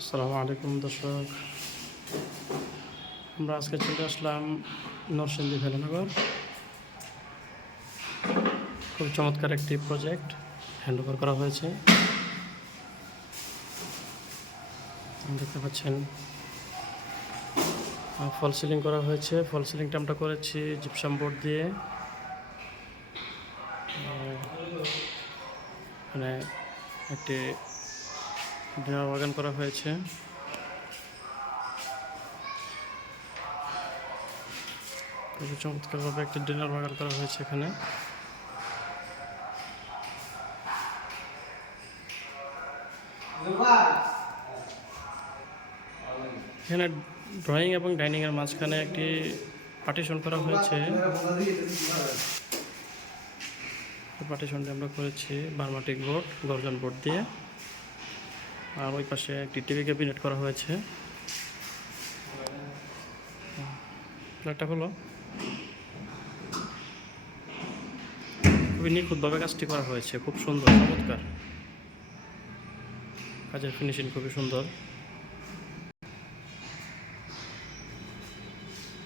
আসসালামু আলাইকুম দর্শক, আমরা আজকে চলে আসলাম নরসিংদী ভেলানগর। খুব চমৎকার একটি প্রজেক্ট হ্যান্ডওভার করা হয়েছে। দেখতে পাচ্ছেন ফল সিলিং করা হয়েছে। ফল সিলিংটা আমরা করেছি জিপসাম বোর্ড দিয়ে। মানে একটি ডিনার বাগান করা হয়েছে। খুবই চমৎকারভাবে একটি ডিনার বাগান করা হয়েছে এখানে। এখানে ড্রয়িং এবং ডাইনিংয়ের মাঝখানে একটি পার্টিশন করা হয়েছে। পার্টিশনটি আমরা করেছি বার্মাটিক বোর্ড, গর্জন বোর্ড দিয়ে। আর ওই পাশে একটি টিভি ক্যাবিনেট করা হয়েছে। একটা হলো খুবই নিখুঁতভাবে কাজটি করা হয়েছে, খুব সুন্দর চমৎকার। কাজের ফিনিশিং খুবই সুন্দর।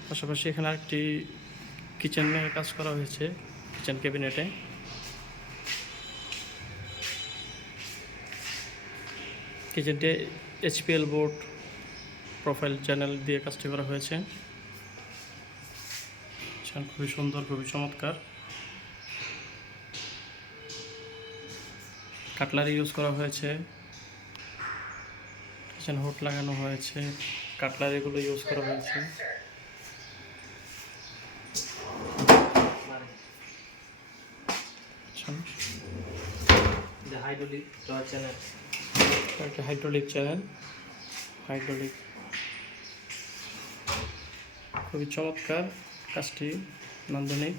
পাশাপাশি এখানে আরেকটি কিচেনের কাজ করা হয়েছে, কিচেন ক্যাবিনেটে। কিচেনটি এইচপিএল বোর্ড প্রোফাইল চ্যানেল দিয়ে কাজটি করা হয়েছে। খুবই সুন্দর, খুবই চমৎকার। কাটলারি ইউজ করা হয়েছে, কিচেন হুড লাগানো হয়েছে, কাটলারিগুলো ইউজ করা হয়েছে। Hydraulic channel, hydraulic. খুবই চমৎকার কাজটি, নান্দনিক।